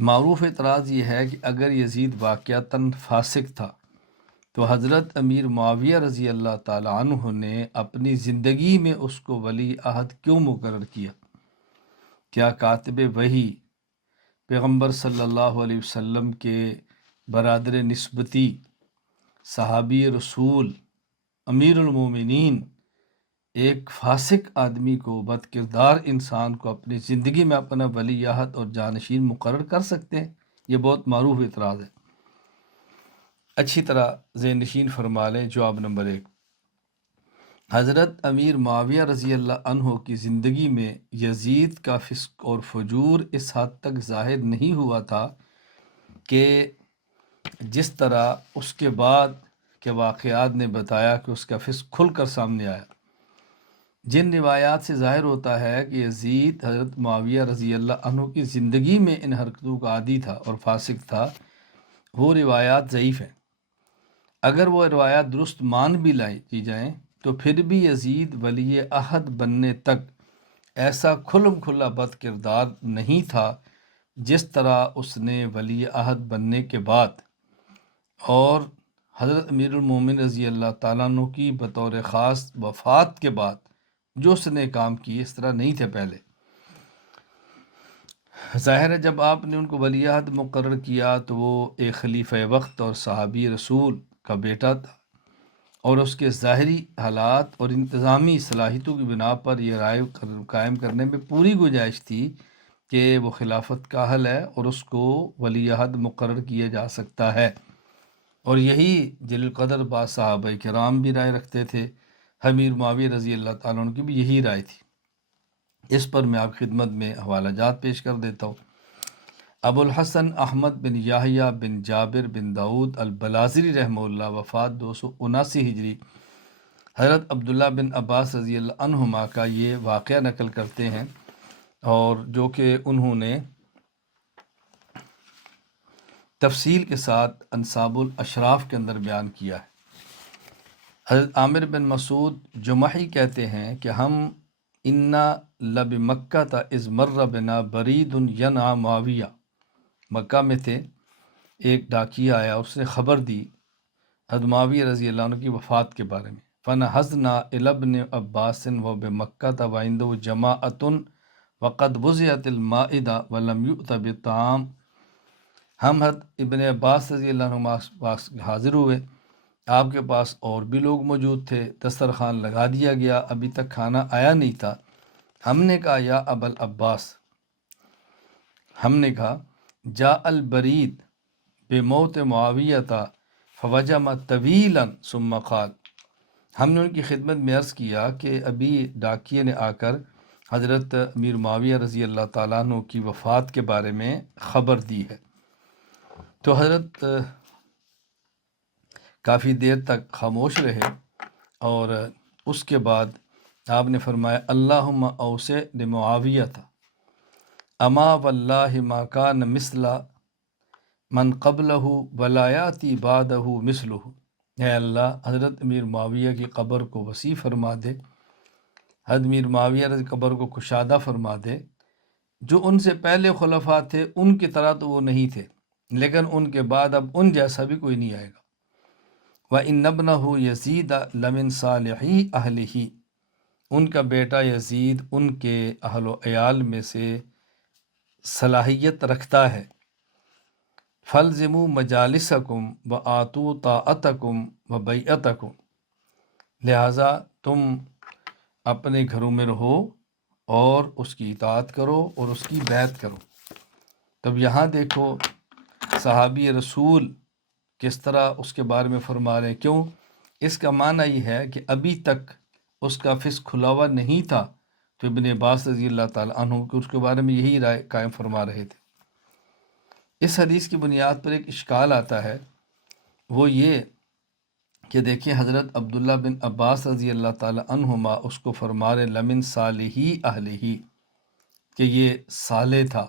معروف اعتراض یہ ہے کہ اگر یزید واقعتاً فاسق تھا تو حضرت امیر معاویہ رضی اللہ تعالیٰ عنہ نے اپنی زندگی میں اس کو ولی عہد کیوں مقرر کیا؟ کیا کاتب وحی پیغمبر صلی اللہ علیہ وسلم کے برادر نسبتی صحابی رسول امیر المومنین ایک فاسق آدمی کو، بد کردار انسان کو اپنی زندگی میں اپنا ولی عہد اور جانشین مقرر کر سکتے ہیں؟ یہ بہت معروف اعتراض ہے، اچھی طرح ذہن نشین فرما لیں۔ جواب نمبر 1، حضرت امیر معاویہ رضی اللہ عنہ کی زندگی میں یزید کا فسق اور فجور اس حد تک ظاہر نہیں ہوا تھا کہ جس طرح اس کے بعد کے واقعات نے بتایا کہ اس کا فسق کھل کر سامنے آیا۔ جن روایات سے ظاہر ہوتا ہے کہ یزید حضرت معاویہ رضی اللہ عنہ کی زندگی میں ان حرکتوں کا عادی تھا اور فاسق تھا، وہ روایات ضعیف ہیں۔ اگر وہ روایات درست مان بھی کی جائیں تو پھر بھی یزید ولی عہد بننے تک ایسا کھلم کھلا بد کردار نہیں تھا جس طرح اس نے ولی عہد بننے کے بعد اور حضرت امیر المومن رضی اللہ تعالیٰ عنہ کی بطور خاص وفات کے بعد جو اس نے کام کیے اس طرح نہیں تھے پہلے۔ ظاہر ہے جب آپ نے ان کو ولی عہد مقرر کیا تو وہ ایک خلیفہ وقت اور صحابی رسول کا بیٹا تھا، اور اس کے ظاہری حالات اور انتظامی صلاحیتوں کی بنا پر یہ رائے قائم کرنے میں پوری گنجائش تھی کہ وہ خلافت کا اہل ہے اور اس کو ولی عہد مقرر کیا جا سکتا ہے، اور یہی جلیل القدر بعض صحابہ کرام بھی رائے رکھتے تھے۔ امیر معاویہ رضی اللہ تعالیٰ عنہ کی بھی یہی رائے تھی۔ اس پر میں آپ کی خدمت میں حوالہ جات پیش کر دیتا ہوں۔ ابو الحسن احمد بن یحییٰ بن جابر بن داؤد البلازری رحمہ اللہ، وفات 279 ہجری، حضرت عبداللہ بن عباس رضی اللہ عنہما کا یہ واقعہ نقل کرتے ہیں، اور جو کہ انہوں نے تفصیل کے ساتھ انصاب الاشراف کے اندر بیان کیا ہے۔ حضرت عامر بن مسعود جمحی کہتے ہیں کہ ہم انا لب مکہ تا از مر بنا برید ینع معاویہ، مکہ میں تھے، ایک ڈاکیہ آیا، اس نے خبر دی حضرت معاویہ رضی اللہ عنہ کی وفات کے بارے میں۔ فنہضنا الی ابن عباس و بمکہ وعنده جماعۃ وقد وضعت المائدہ ولم یؤت بالطعام، ہم حضرت ابن عباس رضی اللہ عنہ پاس حاضر ہوئے، آپ کے پاس اور بھی لوگ موجود تھے، دسترخوان لگا دیا گیا، ابھی تک کھانا آیا نہیں تھا۔ ہم نے کہا یا ابا العباس، ہم نے کہا جاء البرید بموت معاویہ فوجم طویلا ثم قال، ہم نے ان کی خدمت میں عرض کیا کہ ابھی ڈاکیے نے آ کر حضرت امیر معاویہ رضی اللہ تعالیٰ عنہ کی وفات کے بارے میں خبر دی ہے۔ تو حضرت کافی دیر تک خاموش رہے، اور اس کے بعد آپ نے فرمایا اللہم اوسع لمعاویہ اما واللہ ما کان مثل من قبلہ ولا یاتی بعدہ مثلہ، اے اللہ حضرت امیر معاویہ کی قبر کو وسیع فرما دے، حضرت امیر معاویہ کی قبر کو کشادہ فرما دے، جو ان سے پہلے خلفاء تھے ان کی طرح تو وہ نہیں تھے، لیکن ان کے بعد اب ان جیسا بھی کوئی نہیں آئے گا۔ وَإِنَّ ابْنَهُ يَزِيدَ لَمِن صَالِحِي أَهْلِهِ، ان کا بیٹا یزید ان کے اہل و عیال میں سے صلاحیت رکھتا ہے۔ فَالْزِمُوا مَجَالِسَكُمْ وَآتُوا طَاعَتَكُمْ وَبَيْعَتَكُمْ، لہٰذا تم اپنے گھروں میں رہو اور اس کی اطاعت کرو اور اس کی بیعت کرو۔ تب یہاں دیکھو صحابی رسول کس طرح اس کے بارے میں فرما رہے ہیں، کیوں؟ اس کا معنی یہ ہے کہ ابھی تک اس کا فسق کھلا ہوا نہیں تھا، تو ابن عباس رضی اللہ تعالیٰ عنہ کو اس کے بارے میں یہی رائے قائم فرما رہے تھے۔ اس حدیث کی بنیاد پر ایک اشکال آتا ہے، وہ یہ کہ دیکھیں حضرت عبداللہ بن عباس رضی اللہ تعالیٰ عنہما اس کو فرما رہے لمن صالحی اہلہی، کہ یہ صالح تھا،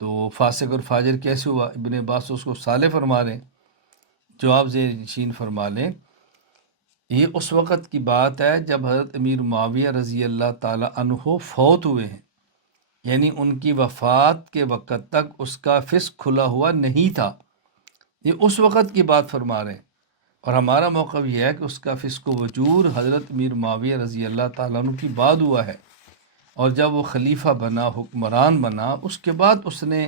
تو فاسق اور فاجر کیسے ہوا؟ ابن عباس اس کو صالح فرما رہے ہیں۔ جواب ذہن نشین فرما لیں، یہ اس وقت کی بات ہے جب حضرت امیر معاویہ رضی اللہ تعالیٰ عنہ فوت ہوئے ہیں، یعنی ان کی وفات کے وقت تک اس کا فسق کھلا ہوا نہیں تھا، یہ اس وقت کی بات فرما رہے ہیں۔ اور ہمارا موقف یہ ہے کہ اس کا فسق و وجور حضرت امیر معاویہ رضی اللہ تعالیٰ عنہ کی بعد ہوا ہے، اور جب وہ خلیفہ بنا، حکمران بنا، اس کے بعد اس نے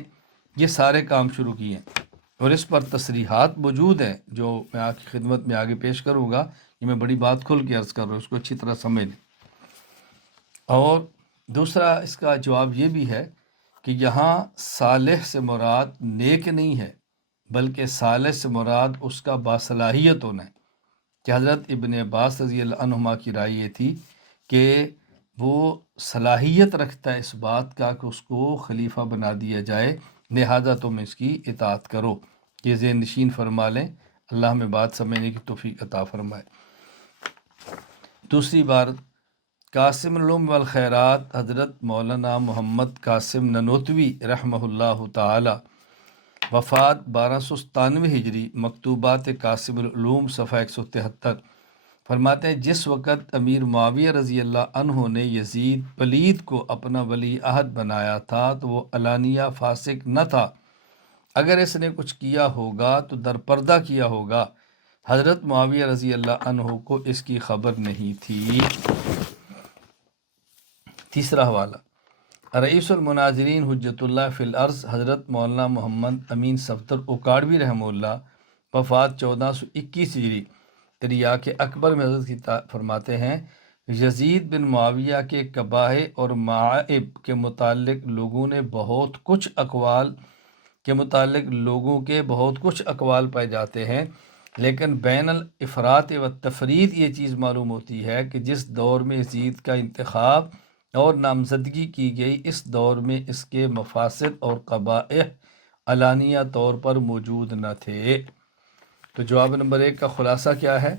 یہ سارے کام شروع کیے ہیں، اور اس پر تصریحات موجود ہیں جو میں آپ کی خدمت میں آگے پیش کروں گا۔ یہ میں بڑی بات کھل کے عرض کر رہا ہوں، اس کو اچھی طرح سمجھ لیں۔ اور دوسرا اس کا جواب یہ بھی ہے کہ یہاں صالح سے مراد نیک نہیں ہے، بلکہ صالح سے مراد اس کا باصلاحیت ہونا ہے، کہ حضرت ابن عباس رضی اللہ عنہما کی رائے یہ تھی کہ وہ صلاحیت رکھتا ہے اس بات کا کہ اس کو خلیفہ بنا دیا جائے، لہذا تم اس کی اطاعت کرو۔ یہ ذہن نشین فرما لیں، اللہ ہمیں بات سمجھنے کی توفیق عطا فرمائے۔ دوسری بار قاسم العلوم والخیرات حضرت مولانا محمد قاسم ننوتوی رحمہ اللہ تعالی، وفات 1297 ہجری، مکتوبات قاسم العلوم صفحہ 173، فرماتے ہیں جس وقت امیر معاویہ رضی اللہ عنہ نے یزید پلید کو اپنا ولی عہد بنایا تھا تو وہ علانیہ فاسق نہ تھا، اگر اس نے کچھ کیا ہوگا تو در پردہ کیا ہوگا، حضرت معاویہ رضی اللہ عنہ کو اس کی خبر نہیں تھی۔ تیسرا حوالہ رئیس المناظرین حجت اللہ فی الارض حضرت مولانا محمد امین صفدر اکاڑوی رحمہ اللہ، وفات 1421 ہجری، تریاک اکبر میں حضرت کی فرماتے ہیں یزید بن معاویہ کے قباح اور معائب کے متعلق لوگوں کے بہت کچھ اقوال پائے جاتے ہیں، لیکن بین الافراط و تفرید یہ چیز معلوم ہوتی ہے کہ جس دور میں یزید کا انتخاب اور نامزدگی کی گئی، اس دور میں اس کے مفاسد اور قبائح علانیہ طور پر موجود نہ تھے۔ تو جواب نمبر 1 کا خلاصہ کیا ہے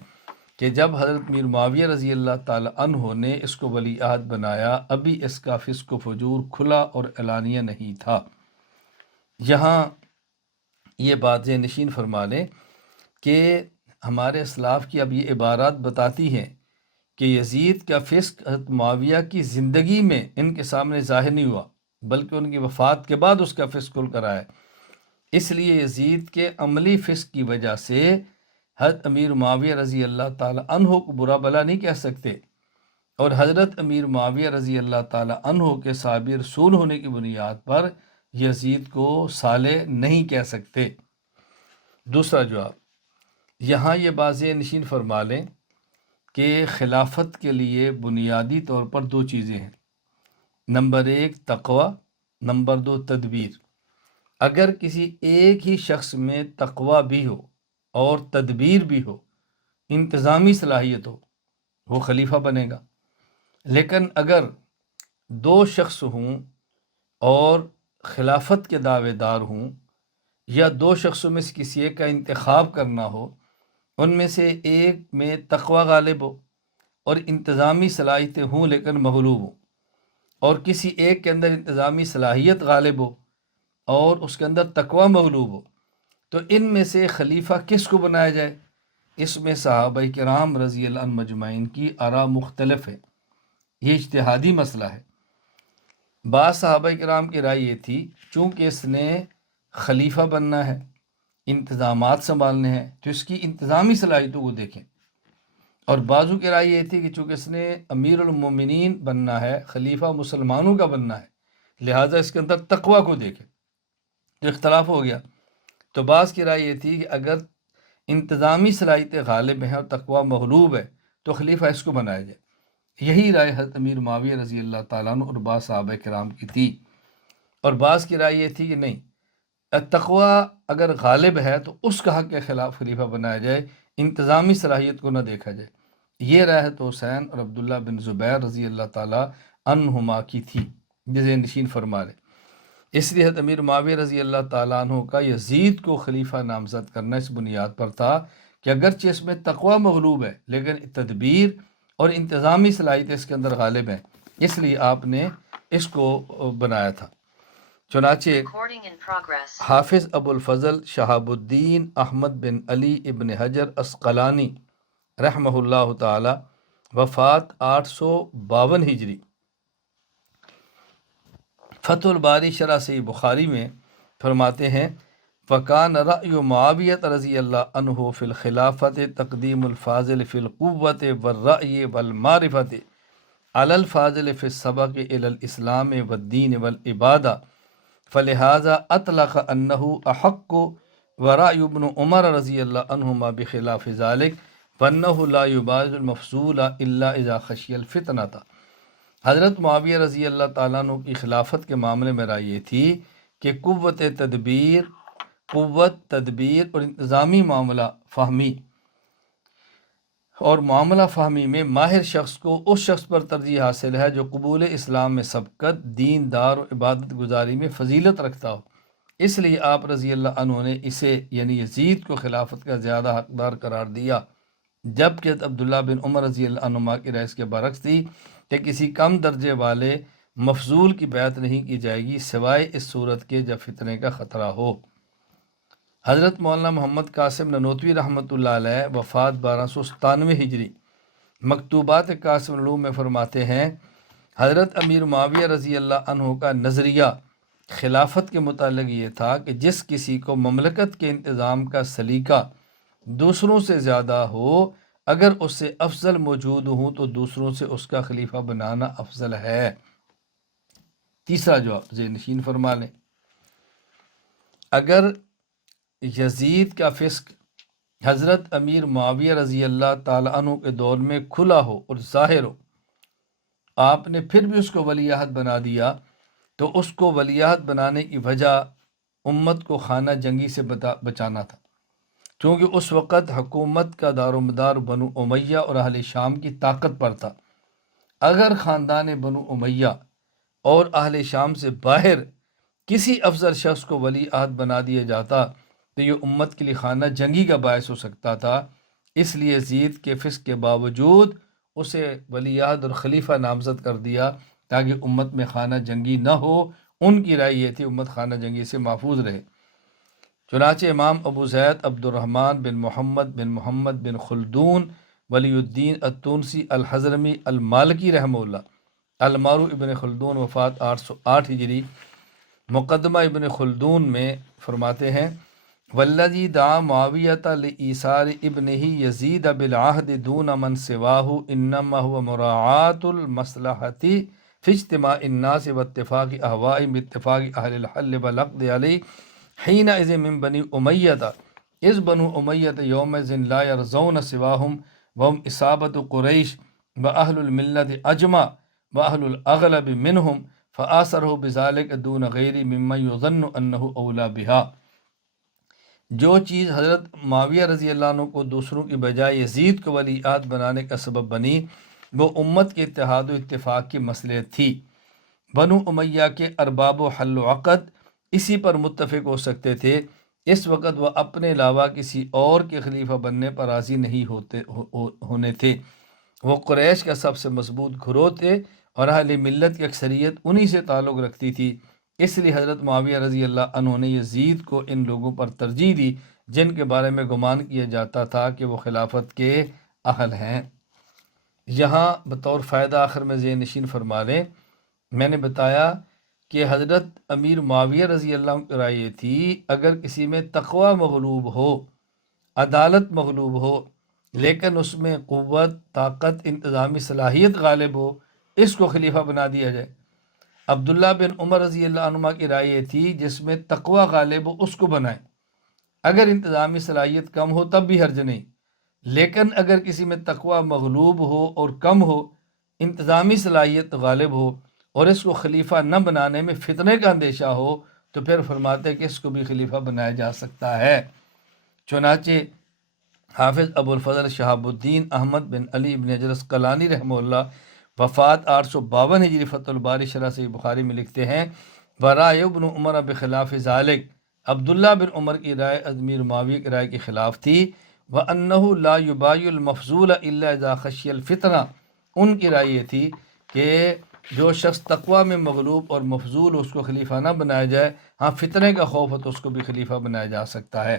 کہ جب حضرت میر معاویہ رضی اللہ تعالی عنہ نے اس کو ولی عہد بنایا، ابھی اس کا فسق و فجور کھلا اور علانیہ نہیں تھا۔ یہاں یہ بات نشین فرما لیں کہ ہمارے اسلاف کی اب یہ عبارات بتاتی ہیں کہ یزید کا فسق حضرت معاویہ کی زندگی میں ان کے سامنے ظاہر نہیں ہوا، بلکہ ان کی وفات کے بعد اس کا فسق کھل کر آیا۔ اس لیے یزید کے عملی فسق کی وجہ سے حضرت امیر معاویہ رضی اللہ تعالی عنہ کو برا بلا نہیں کہہ سکتے، اور حضرت امیر معاویہ رضی اللہ تعالی عنہ کے صحابی رسول ہونے کی بنیاد پر یزید کو صالح نہیں کہہ سکتے۔ دوسرا جواب، یہاں یہ واضح نشین فرما لیں کہ خلافت کے لیے بنیادی طور پر 2 چیزیں ہیں، نمبر 1 تقوی، نمبر 2 تدبیر۔ اگر کسی ایک ہی شخص میں تقوی بھی ہو اور تدبیر بھی ہو، انتظامی صلاحیت ہو، وہ خلیفہ بنے گا۔ لیکن اگر 2 شخص ہوں اور خلافت کے دعوے دار ہوں، یا 2 شخصوں میں سے کسی ایک کا انتخاب کرنا ہو، ان میں سے ایک میں تقوی غالب ہو اور انتظامی صلاحیتیں ہوں لیکن مغلوب ہوں، اور کسی ایک کے اندر انتظامی صلاحیت غالب ہو اور اس کے اندر تقوی مغلوب ہو، تو ان میں سے خلیفہ کس کو بنایا جائے؟ اس میں صحابہ کرام رضی اللہ عنہ مجمعین کی آراء مختلف ہے، یہ اجتہادی مسئلہ ہے۔ بعض صحابہ کرام کی رائے یہ تھی چونکہ اس نے خلیفہ بننا ہے، انتظامات سنبھالنے ہیں، تو اس کی انتظامی صلاحیتوں کو دیکھیں، اور بعضوں کی رائے یہ تھی کہ چونکہ اس نے امیر المومنین بننا ہے، خلیفہ مسلمانوں کا بننا ہے، لہٰذا اس کے اندر تقوی کو دیکھیں، تو اختلاف ہو گیا۔ تو بعض کی رائے یہ تھی کہ اگر انتظامی صلاحیتیں غالب ہیں اور تقوی مغلوب ہے تو خلیفہ اس کو بنایا جائے۔ یہی رائے حضرت امیر معاویہ رضی اللہ تعالیٰ عنہ اور بعض صحابہ کرام کی تھی، اور بعض کی رائے یہ تھی کہ نہیں، تقوی اگر غالب ہے تو اس کا حق کے خلاف خلیفہ بنایا جائے، انتظامی صلاحیت کو نہ دیکھا جائے۔ یہ رائے حضرت حسین اور عبداللہ بن زبیر رضی اللہ تعالیٰ عنہما کی تھی، جسے نشین فرما رہے۔ اس لیے حضرت امیر معاویہ رضی اللہ تعالیٰ عنہ کا یزید کو خلیفہ نامزد کرنا اس بنیاد پر تھا کہ اگرچہ اس میں تقوی مغلوب ہے لیکن تدبیر اور انتظامی صلاحیت اس کے اندر غالب ہیں، اس لیے آپ نے اس کو بنایا تھا۔ چنانچہ حافظ ابو الفضل شہاب الدین احمد بن علی ابن حجر عسقلانی رحمہ اللہ تعالی، وفات 852 ہجری، فتح الباری شرح صحیح بخاری میں فرماتے ہیں فَكَانَ رَأْيُ مُعَاوِيَةَ رضی اللہ عنہ فی الخلافت تقدیم الفاضل فی القوت والرأی والمعرفت علی الفاضل فی السبق الی الاسلام والدین والعبادہ فلہذا اطلق انہ احق ورأی ابن عمر رضی اللہ عنہما بخلاف ذلك وانہ لا یباز المفضول الا اذا خشی الفتنہ تھا۔ حضرت معاویہ رضی اللہ تعالیٰ عنہ کی خلافت کے معاملے میں رائے یہ تھی کہ قوت تدبیر اور انتظامی معاملہ فہمی میں ماہر شخص کو اس شخص پر ترجیح حاصل ہے جو قبول اسلام میں سبقت، دین دار و عبادت گزاری میں فضیلت رکھتا ہو۔ اس لیے آپ رضی اللہ عنہ نے اسے یعنی یزید کو خلافت کا زیادہ حقدار قرار دیا، جبکہ عبداللہ بن عمر رضی اللہ عنہما کی رائے اس کے برعکس تھی کہ کسی کم درجے والے مفضول کی بیعت نہیں کی جائے گی سوائے اس صورت کے جب فتنے کا خطرہ ہو۔ حضرت مولانا محمد قاسم ننوتوی رحمۃ اللہ علیہ وفات 1297 ہجری مکتوبات قاسم العلوم میں فرماتے ہیں حضرت امیر معاویہ رضی اللہ عنہ کا نظریہ خلافت کے متعلق یہ تھا کہ جس کسی کو مملکت کے انتظام کا سلیقہ دوسروں سے زیادہ ہو، اگر اس سے افضل موجود ہوں تو دوسروں سے اس کا خلیفہ بنانا افضل ہے۔ تیسرا جواب ذہن نشین فرما لیں، اگر یزید کا فسق حضرت امیر معاویہ رضی اللہ تعالیٰ عنہ کے دور میں کھلا ہو اور ظاہر ہو، آپ نے پھر بھی اس کو ولی عہد بنا دیا، تو اس کو ولی عہد بنانے کی وجہ امت کو خانہ جنگی سے بچانا تھا، کیونکہ اس وقت حکومت کا دار و مدار بنو امیہ اور اہل شام کی طاقت پر تھا۔ اگر خاندان بنو امیہ اور اہل شام سے باہر کسی افضل شخص کو ولی عہد بنا دیا جاتا تو یہ امت کے لیے خانہ جنگی کا باعث ہو سکتا تھا، اس لیے یزید کے فسق کے باوجود اسے ولی عہد اور خلیفہ نامزد کر دیا تاکہ امت میں خانہ جنگی نہ ہو۔ ان کی رائے یہ تھی امت خانہ جنگی سے محفوظ رہے۔ چنانچہ امام ابو زید عبد الرحمن بن محمد بن خلدون ولی الدین التونسی الحضرمی المالکی رحمہ اللہ المعروف ابن خلدون وفات 808 ہجری مقدمہ ابن خلدون میں فرماتے ہیں والذی دعا معاویۃ لإیثار ابنہ یزید بالعہد دون من سواہ انما هو مراعاۃ المصلحۃ فی اجتماع الناس واتفاق اہوائهم باتفاق اہل الحل والعقد علیہ حینئذ من بنی امیۃ اذ بنو امیۃ یومئذ لا یرضون سواہم وهم اصابۃ قریش واہل الملت اجمع واہل الاغلب منہم فآثرہ بذلک دون غیر مما یظن انہ اولی بہا۔ جو چیز حضرت معاویہ رضی اللہ عنہ کو دوسروں کی بجائے یزید کو ولی عہد بنانے کا سبب بنی، وہ امت کے اتحاد و اتفاق کی مصلحت تھی۔ بنو امیہ کے ارباب و حل و عقد اسی پر متفق ہو سکتے تھے، اس وقت وہ اپنے علاوہ کسی اور کے خلیفہ بننے پر راضی نہیں ہونے تھے۔ وہ قریش کا سب سے مضبوط گروہ تھے اور اہل ملت کی اکثریت انہی سے تعلق رکھتی تھی، اس لیے حضرت معاویہ رضی اللہ عنہ نے یزید کو ان لوگوں پر ترجیح دی جن کے بارے میں گمان کیا جاتا تھا کہ وہ خلافت کے اہل ہیں۔ یہاں بطور فائدہ آخر میں ذہن نشین فرما لیں، میں نے بتایا کہ حضرت امیر معاویہ رضی اللہ عنہ کی رائے یہ تھی اگر کسی میں تقوی مغلوب ہو، عدالت مغلوب ہو، لیکن اس میں قوت، طاقت، انتظامی صلاحیت غالب ہو، اس کو خلیفہ بنا دیا جائے۔ عبداللہ بن عمر رضی اللہ عنہ کی رائے یہ تھی جس میں تقوی غالب ہو اس کو بنائیں، اگر انتظامی صلاحیت کم ہو تب بھی حرج نہیں، لیکن اگر کسی میں تقوی مغلوب ہو اور کم ہو، انتظامی صلاحیت غالب ہو اور اس کو خلیفہ نہ بنانے میں فتنے کا اندیشہ ہو تو پھر فرماتے کہ اس کو بھی خلیفہ بنایا جا سکتا ہے۔ چنانچہ حافظ ابو الفضل شہاب الدین احمد بن علی بن حجر عسقلانی رحمہ اللہ وفات 852 ہجری فتح الباری شرح صحیح بخاری میں لکھتے ہیں ورائے ابن عمر بخلاف ذالک، عبداللہ بن عمر کی رائے امیر معاویہ کی رائے کے خلاف تھی۔ وَأَنَّهُ لَا يُبَايُ الْمَفْضُولَ إِلَّا إِذَا خَشِيَ الْفِتْنَةَ، ان کی رائے یہ تھی کہ جو شخص تقوی میں مغلوب اور مفضول اس کو خلیفہ نہ بنایا جائے، ہاں فتنے کا خوف ہو تو اس کو بھی خلیفہ بنایا جا سکتا ہے۔